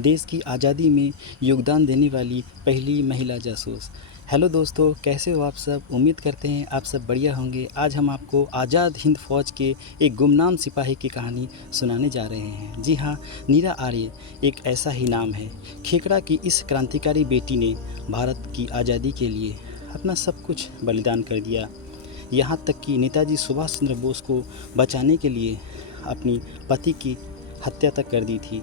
देश की आज़ादी में योगदान देने वाली पहली महिला जासूस। हेलो दोस्तों, कैसे हो आप सब? उम्मीद करते हैं आप सब बढ़िया होंगे। आज हम आपको आज़ाद हिंद फ़ौज के एक गुमनाम सिपाही की कहानी सुनाने जा रहे हैं। जी हाँ, नीरा आर्य एक ऐसा ही नाम है। खेकड़ा की इस क्रांतिकारी बेटी ने भारत की आज़ादी के लिए अपना सब कुछ बलिदान कर दिया। यहाँ तक कि नेताजी सुभाष चंद्र बोस को बचाने के लिए अपनी पति की हत्या तक कर दी थी।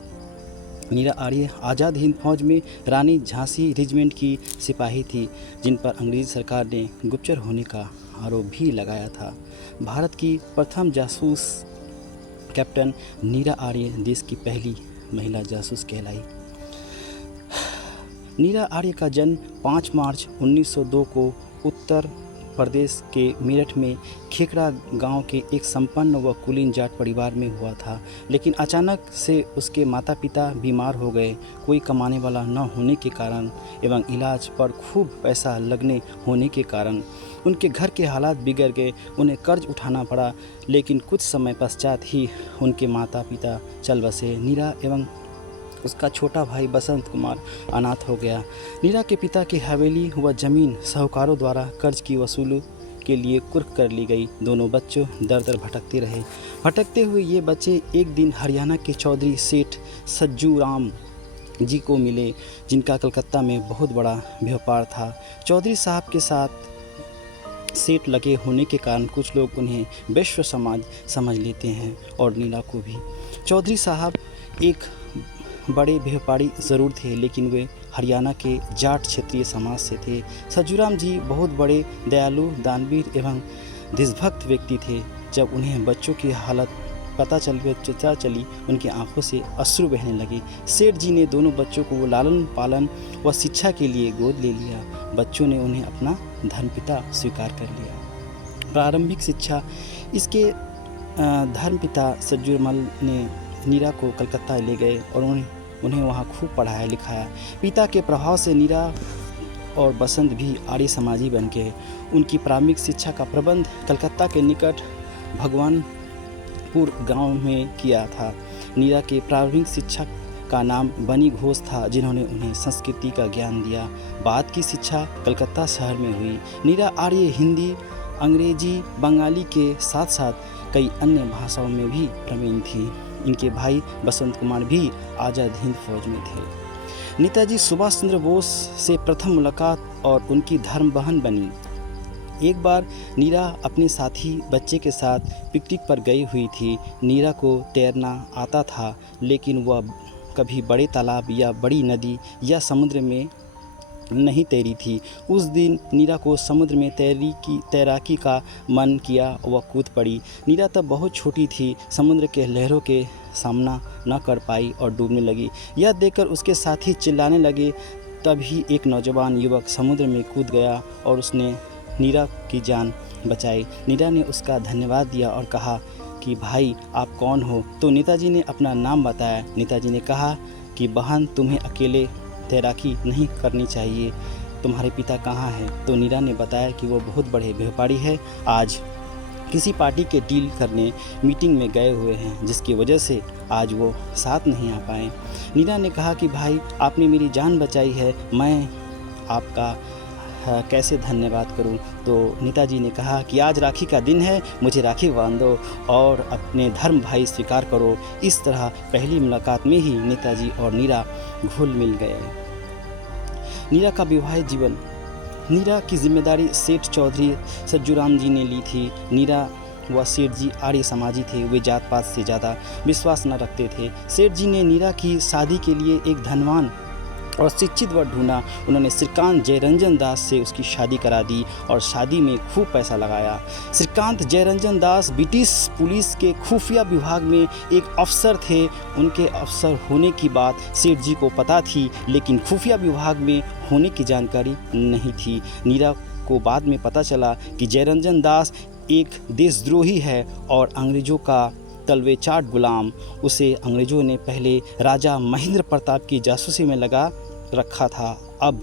नीरा आर्य आज़ाद हिंद फौज में रानी झांसी रेजिमेंट की सिपाही थी, जिन पर अंग्रेज़ सरकार ने गुप्तचर होने का आरोप भी लगाया था। भारत की प्रथम जासूस कैप्टन नीरा आर्य देश की पहली महिला जासूस कहलाई। नीरा आर्य का जन्म 5 मार्च 1902 को उत्तर प्रदेश के मेरठ में खेकड़ा गांव के एक संपन्न व कुलीन जाट परिवार में हुआ था। लेकिन अचानक से उसके माता पिता बीमार हो गए। कोई कमाने वाला न होने के कारण एवं इलाज पर खूब पैसा लगने होने के कारण उनके घर के हालात बिगड़ गए। उन्हें कर्ज उठाना पड़ा, लेकिन कुछ समय पश्चात ही उनके माता पिता चल बसे। नीरा एवं उसका छोटा भाई बसंत कुमार अनाथ हो गया। नीरा के पिता की हवेली व जमीन साहूकारों द्वारा कर्ज की वसूली के लिए कुर्क कर ली गई। दोनों बच्चों दर दर भटकते रहे। भटकते हुए ये बच्चे एक दिन हरियाणा के चौधरी सेठ सज्जू राम जी को मिले, जिनका कलकत्ता में बहुत बड़ा व्यापार था। चौधरी साहब के साथ सेठ लगे होने के कारण कुछ लोग उन्हें वैश्य समाज समझ लेते हैं, और नीरा को भी। चौधरी साहब एक बड़े व्यापारी ज़रूर थे, लेकिन वे हरियाणा के जाट क्षेत्रीय समाज से थे। सज्जूराम जी बहुत बड़े दयालु, दानवीर एवं देशभक्त व्यक्ति थे। जब उन्हें बच्चों की हालत पता चली, उनकी आंखों से अश्रु बहने लगे। सेठ जी ने दोनों बच्चों को लालन पालन व शिक्षा के लिए गोद ले लिया। बच्चों ने उन्हें अपना धर्मपिता स्वीकार कर लिया। प्रारंभिक शिक्षा इसके धर्मपिता सज्जूरमल ने नीरा को कलकत्ता ले गए और उन्हें वहाँ खूब पढ़ाया लिखाया। पिता के प्रभाव से नीरा और बसंत भी आर्य समाजी बन गए। उनकी प्रारंभिक शिक्षा का प्रबंध कलकत्ता के निकट भगवानपुर गांव में किया था। नीरा के प्रारंभिक शिक्षक का नाम बनी घोष था, जिन्होंने उन्हें संस्कृति का ज्ञान दिया। बाद की शिक्षा कलकत्ता शहर में हुई। नीरा आर्य हिंदी, अंग्रेजी, बंगाली के साथ साथ कई अन्य भाषाओं में भी प्रवीण थी। इनके भाई बसंत कुमार भी आज़ाद हिंद फौज में थे। नेताजी सुभाष चंद्र बोस से प्रथम मुलाकात और उनकी धर्म बहन बनी। एक बार नीरा अपने साथी बच्चे के साथ पिकनिक पर गई हुई थी। नीरा को तैरना आता था, लेकिन वह कभी बड़े तालाब या बड़ी नदी या समुद्र में नहीं तैरी थी। उस दिन नीरा को समुद्र में तैराकी का मन किया, वह कूद पड़ी। नीरा तब बहुत छोटी थी, समुद्र के लहरों के सामना न कर पाई और डूबने लगी। यह देखकर उसके साथी चिल्लाने लगे। तभी एक नौजवान युवक समुद्र में कूद गया और उसने नीरा की जान बचाई। नीरा ने उसका धन्यवाद दिया और कहा कि भाई आप कौन हो? तो नेताजी ने अपना नाम बताया। नेताजी ने कहा कि बहन, तुम्हें अकेले तैराकी नहीं करनी चाहिए। तुम्हारे पिता कहाँ हैं? तो नीरा ने बताया कि वो बहुत बड़े व्यापारी है, आज किसी पार्टी के डील करने मीटिंग में गए हुए हैं, जिसकी वजह से आज वो साथ नहीं आ पाए। नीरा ने कहा कि भाई आपने मेरी जान बचाई है, मैं आपका कैसे धन्यवाद करूं? तो नेताजी ने कहा कि आज राखी का दिन है, मुझे राखी बांध दो और अपने धर्म भाई स्वीकार करो। इस तरह पहली मुलाकात में ही नेताजी और नीरा घुल मिल गए। नीरा का विवाहित जीवन। नीरा की जिम्मेदारी सेठ चौधरी सज्जूराम जी ने ली थी। नीरा व सेठ जी आर्य समाजी थे, वे जात पात से ज़्यादा विश्वास न रखते थे। सेठ जी ने नीरा की शादी के लिए एक धनवान और शिक्षित वर ढूंढा। उन्होंने श्रीकांत जयरंजन दास से उसकी शादी करा दी और शादी में खूब पैसा लगाया। श्रीकांत जयरंजन दास ब्रिटिश पुलिस के खुफिया विभाग में एक अफसर थे। उनके अफसर होने की बात सेठ जी को पता थी, लेकिन खुफिया विभाग में होने की जानकारी नहीं थी। नीरा को बाद में पता चला कि जयरंजन दास एक देशद्रोही है और अंग्रेज़ों का तलवे चाट गुलाम। उसे अंग्रेज़ों ने पहले राजा महेंद्र प्रताप की जासूसी में लगा रखा था। अब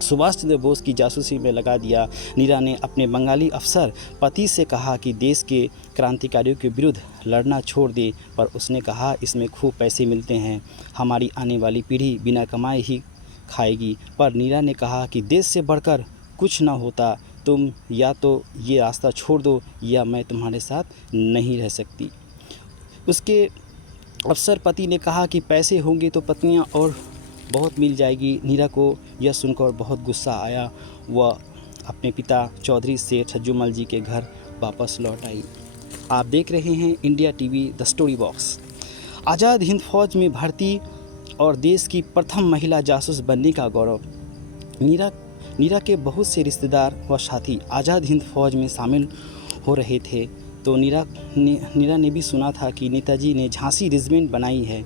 सुभाष चंद्र बोस की जासूसी में लगा दिया। नीरा ने अपने बंगाली अफसर पति से कहा कि देश के क्रांतिकारियों के विरुद्ध लड़ना छोड़ दे, पर उसने कहा इसमें खूब पैसे मिलते हैं, हमारी आने वाली पीढ़ी बिना कमाए ही खाएगी। पर नीरा ने कहा कि देश से बढ़कर कुछ ना होता, तुम या तो ये रास्ता छोड़ दो या मैं तुम्हारे साथ नहीं रह सकती। उसके अफसर पति ने कहा कि पैसे होंगे तो पत्नियां और बहुत मिल जाएगी। नीरा को यह सुनकर बहुत गुस्सा आया। वह अपने पिता चौधरी शेर छज्जूमल जी के घर वापस लौट आई। आप देख रहे हैं India TV the story box. Azad Hind Fauj में भर्ती और देश की प्रथम महिला जासूस बनने का गौरव। नीरा के बहुत से रिश्तेदार व साथी आज़ाद हिंद फौज में शामिल हो रहे थे, तो नीरा ने भी सुना था कि नेताजी ने झांसी रेजिमेंट बनाई है।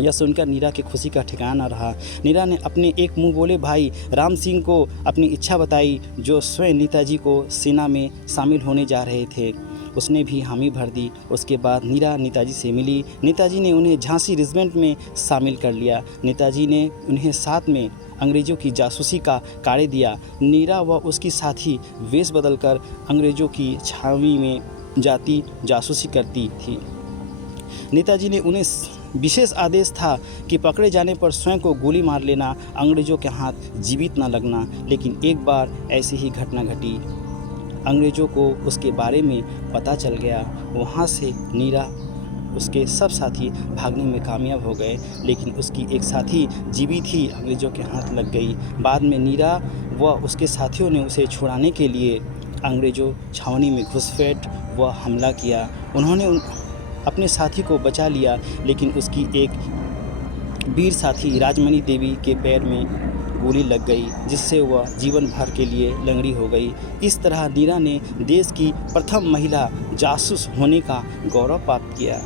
यह सुनकर नीरा की खुशी का ठिकाना न रहा। नीरा ने अपने एक मुंह बोले भाई राम सिंह को अपनी इच्छा बताई, जो स्वयं नेताजी को सेना में शामिल होने जा रहे थे। उसने भी हामी भर दी। उसके बाद नीरा नेताजी से मिली। नेताजी ने उन्हें झांसी रेजिमेंट में शामिल कर लिया। नेताजी ने उन्हें साथ में अंग्रेज़ों की जासूसी का कार्य दिया। नीरा व उसकी साथी वेश बदलकर अंग्रेज़ों की छावनी में जाती जासूसी करती थी। नेताजी ने उन्हें विशेष आदेश था कि पकड़े जाने पर स्वयं को गोली मार लेना, अंग्रेज़ों के हाथ जीवित न लगना। लेकिन एक बार ऐसी ही घटना घटी। अंग्रेज़ों को उसके बारे में पता चल गया। वहाँ से नीरा उसके सब साथी भागने में कामयाब हो गए, लेकिन उसकी एक साथी जीवित ही अंग्रेज़ों के हाथ लग गई। बाद में नीरा व उसके साथियों ने उसे छुड़ाने के लिए अंग्रेज़ों छावनी में घुसपैठ व हमला किया। उन्होंने अपने साथी को बचा लिया, लेकिन उसकी एक वीर साथी राजमणि देवी के पैर में गोली लग गई, जिससे वह जीवन भर के लिए लंगड़ी हो गई। इस तरह नीरा ने देश की प्रथम महिला जासूस होने का गौरव प्राप्त किया।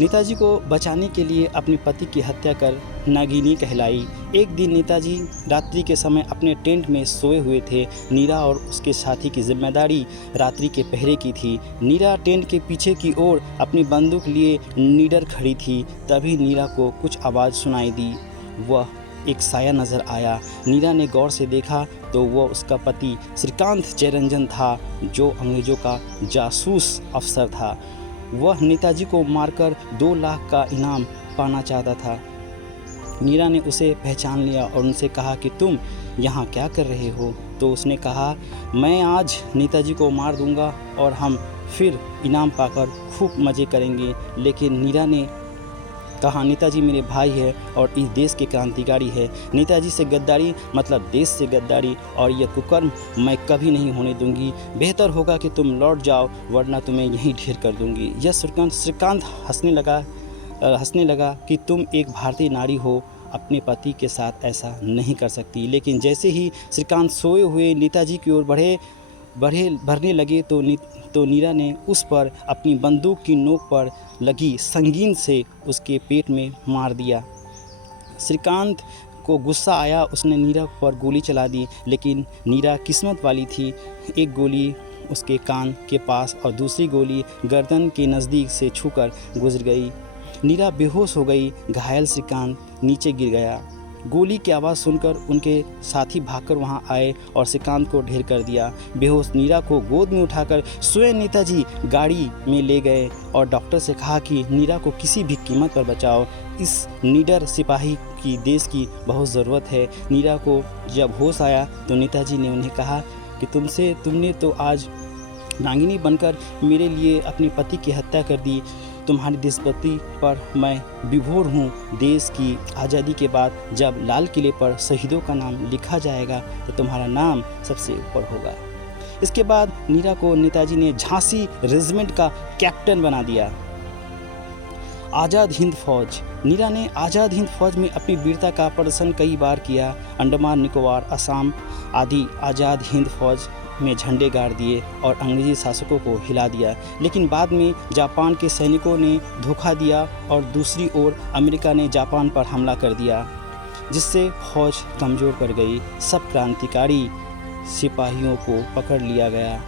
नेताजी को बचाने के लिए अपने पति की हत्या कर नागिनी कहलाई। एक दिन नेताजी रात्रि के समय अपने टेंट में सोए हुए थे। नीरा और उसके साथी की जिम्मेदारी रात्रि के पहरे की थी। नीरा टेंट के पीछे की ओर अपनी बंदूक लिए निडर खड़ी थी। तभी नीरा को कुछ आवाज़ सुनाई दी। वह एक साया नज़र आया। नीरा ने गौर से देखा तो वह उसका पति श्रीकांत जयरंजन था, जो अंग्रेज़ों का जासूस अफसर था। वह नेताजी को मारकर 2 लाख का इनाम पाना चाहता था। नीरा ने उसे पहचान लिया और उनसे कहा कि तुम यहाँ क्या कर रहे हो? तो उसने कहा मैं आज नेताजी को मार दूंगा और हम फिर इनाम पाकर खूब मज़े करेंगे। लेकिन नीरा ने कहा नेताजी मेरे भाई है और इस देश के क्रांतिकारी है। नेताजी से गद्दारी मतलब देश से गद्दारी, और यह कुकर्म मैं कभी नहीं होने दूंगी। बेहतर होगा कि तुम लौट जाओ, वरना तुम्हें यहीं ढेर कर दूंगी। यह श्रीकांत हंसने लगा कि तुम एक भारतीय नारी हो, अपने पति के साथ ऐसा नहीं कर सकती। लेकिन जैसे ही श्रीकांत सोए हुए नेताजी की ओर बढ़ने लगे तो नीरा ने उस पर अपनी बंदूक की नोक पर लगी संगीन से उसके पेट में मार दिया। श्रीकांत को गुस्सा आया। उसने नीरा पर गोली चला दी, लेकिन नीरा किस्मत वाली थी। एक गोली उसके कान के पास और दूसरी गोली गर्दन के नज़दीक से छूकर गुजर गई। नीरा बेहोश हो गई। घायल श्रीकांत नीचे गिर गया। गोली की आवाज़ सुनकर उनके साथी भागकर वहां आए और श्रीकांत को ढेर कर दिया। बेहोश नीरा को गोद में उठाकर स्वयं नेताजी गाड़ी में ले गए और डॉक्टर से कहा कि नीरा को किसी भी कीमत पर बचाओ। इस निडर सिपाही की देश की बहुत ज़रूरत है। नीरा को जब होश आया तो नेताजी ने उन्हें कहा कि तुमने तो आज नागिनी बनकर मेरे लिए अपने पति की हत्या कर दी। तुम्हारी देशभक्ति पर मैं विभोर हूँ। देश की आज़ादी के बाद जब लाल किले पर शहीदों का नाम लिखा जाएगा तो तुम्हारा नाम सबसे ऊपर होगा। इसके बाद नीरा को नेताजी ने झांसी रेजिमेंट का कैप्टन बना दिया। आज़ाद हिंद फौज। नीरा ने आज़ाद हिंद फौज में अपनी वीरता का प्रदर्शन कई बार किया। अंडमान निकोबार, असम आदि आज़ाद हिंद फौज में झंडे गाड़ दिए और अंग्रेजी शासकों को हिला दिया। लेकिन बाद में जापान के सैनिकों ने धोखा दिया और दूसरी ओर अमेरिका ने जापान पर हमला कर दिया, जिससे फौज कमज़ोर पड़ गई। सब क्रांतिकारी सिपाहियों को पकड़ लिया गया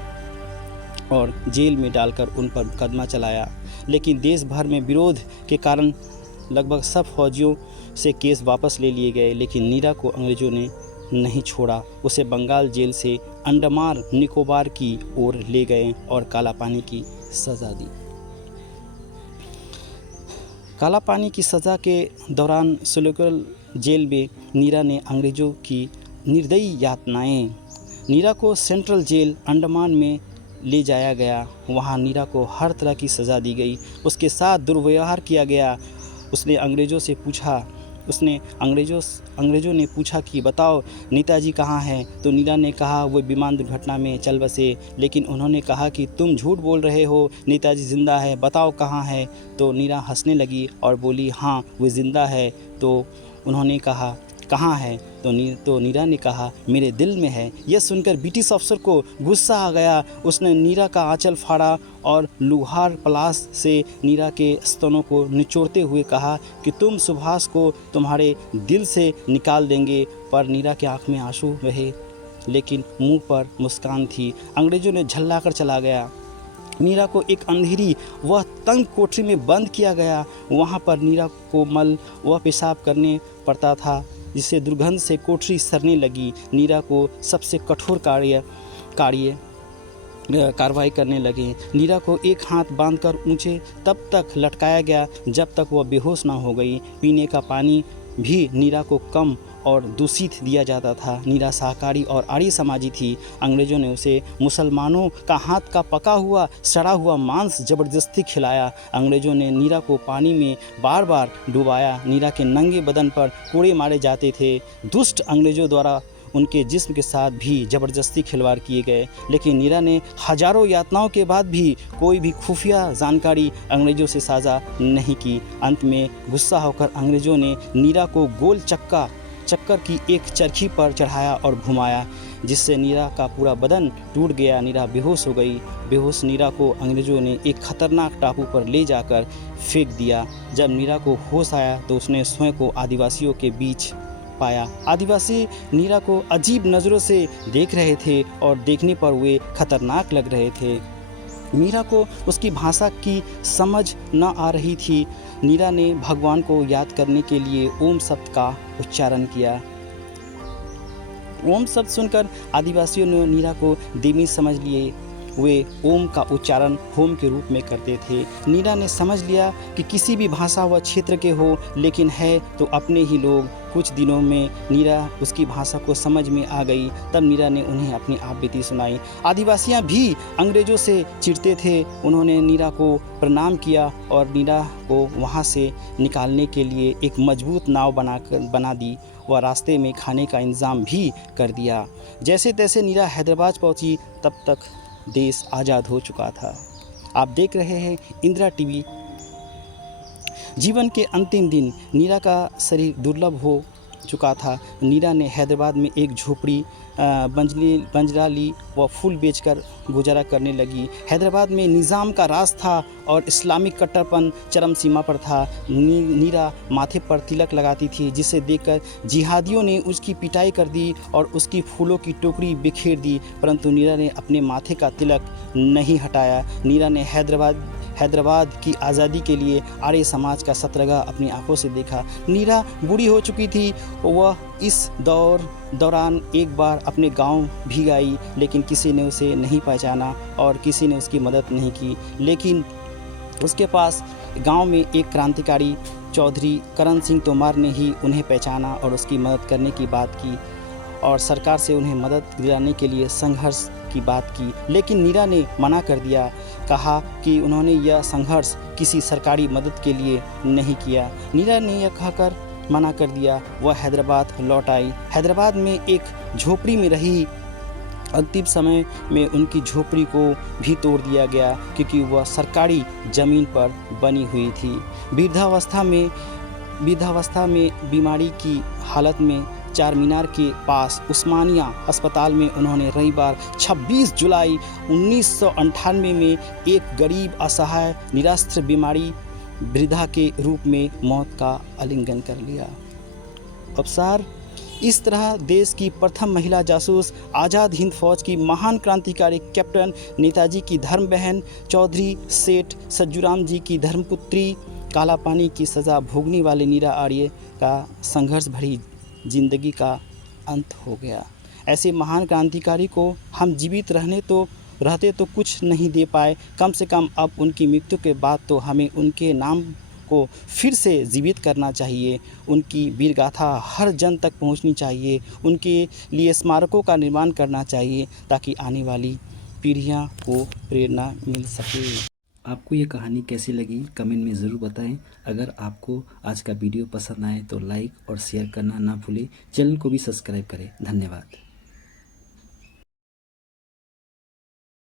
और जेल में डालकर उन पर मुकदमा चलाया। लेकिन देश भर में विरोध के कारण लगभग सब फौजियों से केस वापस ले लिए गए, लेकिन नीरा को अंग्रेज़ों ने नहीं छोड़ा। उसे बंगाल जेल से अंडमान निकोबार की ओर ले गए और काला पानी की सज़ा दी। काला पानी की सज़ा के दौरान सुलेकल जेल में नीरा ने अंग्रेज़ों की निर्दयी यातनाएं। नीरा को सेंट्रल जेल अंडमान में ले जाया गया। वहां नीरा को हर तरह की सज़ा दी गई, उसके साथ दुर्व्यवहार किया गया। अंग्रेज़ों ने पूछा कि बताओ नेताजी कहाँ हैं, तो नीरा ने कहा वो विमान दुर्घटना में चल बसे। लेकिन उन्होंने कहा कि तुम झूठ बोल रहे हो, नेताजी ज़िंदा है, बताओ कहाँ है। तो नीरा हंसने लगी और बोली हाँ वो ज़िंदा है। तो उन्होंने कहा कहाँ है, तो नीरा ने कहा मेरे दिल में है। यह सुनकर ब्रिटिश अफसर को गुस्सा आ गया। उसने नीरा का आंचल फाड़ा और लुहार पलास से नीरा के स्तनों को निचोड़ते हुए कहा कि तुम सुभाष को तुम्हारे दिल से निकाल देंगे। पर नीरा के आँख में आंसू रहे, लेकिन मुंह पर मुस्कान थी। अंग्रेज़ों ने झल्लाकर चला गया। नीरा को एक अंधेरी वह तंग कोठरी में बंद किया गया। वहाँ पर नीरा को मल व पेशाब करने पड़ता था, जिससे दुर्गंध से कोठरी सरने लगी। नीरा को सबसे कठोर कार्रवाई करने लगे। नीरा को एक हाथ बांधकर ऊंचे तब तक लटकाया गया जब तक वह बेहोश ना हो गई। पीने का पानी भी नीरा को कम और दूषित दिया जाता था। नीरा शाकाहारी और आर्य समाजी थी। अंग्रेज़ों ने उसे मुसलमानों का हाथ का पका हुआ सड़ा हुआ मांस जबरदस्ती खिलाया। अंग्रेज़ों ने नीरा को पानी में बार बार डुबाया। नीरा के नंगे बदन पर कोड़े मारे जाते थे। दुष्ट अंग्रेज़ों द्वारा उनके जिस्म के साथ भी ज़बरदस्ती खिलवाड़ किए गए। लेकिन नीरा ने हजारों यातनाओं के बाद भी कोई भी खुफिया जानकारी अंग्रेज़ों से साझा नहीं की। अंत में गुस्सा होकर अंग्रेज़ों ने नीरा को गोल चक्कर की एक चरखी पर चढ़ाया और घुमाया, जिससे नीरा का पूरा बदन टूट गया। नीरा बेहोश हो गई। बेहोश नीरा को अंग्रेज़ों ने एक खतरनाक टापू पर ले जाकर फेंक दिया। जब नीरा को होश आया तो उसने स्वयं को आदिवासियों के बीच पाया। आदिवासी नीरा को अजीब नज़रों से देख रहे थे और देखने पर वे खतरनाक लग रहे थे। नीरा को उसकी भाषा की समझ न आ रही थी। नीरा ने भगवान को याद करने के लिए ओम शब्द का उच्चारण किया। ओम शब्द सुनकर आदिवासियों ने नीरा को देवी समझ लिए। वे ओम का उच्चारण होम के रूप में करते थे। नीरा ने समझ लिया कि किसी भी भाषा व क्षेत्र के हो, लेकिन है तो अपने ही लोग। कुछ दिनों में नीरा उसकी भाषा को समझ में आ गई। तब नीरा ने उन्हें अपनी आप बीती सुनाई। आदिवासियां भी अंग्रेज़ों से चिढ़ते थे। उन्होंने नीरा को प्रणाम किया और नीरा को वहां से निकालने के लिए एक मजबूत नाव बना दी व रास्ते में खाने का इंतज़ाम भी कर दिया। जैसे तैसे नीरा हैदराबाद पहुंची। तब तक देश आज़ाद हो चुका था। आप देख रहे हैं इंदिरा टीवी। जीवन के अंतिम दिन नीरा का शरीर दुर्लभ हो चुका था। नीरा ने हैदराबाद में एक झोपड़ी बंजरा ली व फूल बेचकर गुजारा करने लगी। हैदराबाद में निज़ाम का राज था और इस्लामिक कट्टरपन चरम सीमा पर था। नीरा माथे पर तिलक लगाती थी, जिसे देखकर जिहादियों ने उसकी पिटाई कर दी और उसकी फूलों की टोकरी बिखेर दी, परंतु नीरा ने अपने माथे का तिलक नहीं हटाया। नीरा ने हैदराबाद की आज़ादी के लिए आर्य समाज का सत्रगा अपनी आंखों से देखा। नीरा बूढ़ी हो चुकी थी। वह इस दौरान एक बार अपने गांव भी आई, लेकिन किसी ने उसे नहीं पहचाना और किसी ने उसकी मदद नहीं की। लेकिन उसके पास गांव में एक क्रांतिकारी चौधरी करण सिंह तोमर ने ही उन्हें पहचाना और उसकी मदद करने की बात की और सरकार से उन्हें मदद दिलाने के लिए संघर्ष की बात की। लेकिन नीरा ने मना कर दिया, कहा कि उन्होंने यह संघर्ष किसी सरकारी मदद के लिए नहीं किया। नीरा ने यह कहकर मना कर दिया। वह हैदराबाद लौट आई। हैदराबाद में एक झोपड़ी में रही। अंतिम समय में उनकी झोपड़ी को भी तोड़ दिया गया, क्योंकि वह सरकारी ज़मीन पर बनी हुई थी। वृद्धावस्था में बीमारी की हालत में चार मीनार के पास उस्मानिया अस्पताल में उन्होंने रविवार 26 जुलाई 1998 में एक गरीब, असहाय, निराश्रित बीमारी वृद्धा के रूप में मौत का आलिंगन कर लिया। अवसार इस तरह देश की प्रथम महिला जासूस, आज़ाद हिंद फौज की महान क्रांतिकारी कैप्टन, नेताजी की धर्म बहन, चौधरी सेठ सज्जूराम जी की धर्मपुत्री, काला पानी की सज़ा भोगने वाले नीरा आर्य का संघर्ष भरी जिंदगी का अंत हो गया। ऐसे महान क्रांतिकारी को हम जीवित रहते तो कुछ नहीं दे पाए, कम से कम अब उनकी मृत्यु के बाद तो हमें उनके नाम को फिर से जीवित करना चाहिए। उनकी वीर गाथा हर जन तक पहुंचनी चाहिए। उनके लिए स्मारकों का निर्माण करना चाहिए ताकि आने वाली पीढ़ियां को प्रेरणा मिल सके। आपको ये कहानी कैसी लगी कमेंट में ज़रूर बताएं। अगर आपको आज का वीडियो पसंद आए तो लाइक और शेयर करना ना भूलें। चैनल को भी सब्सक्राइब करें। धन्यवाद।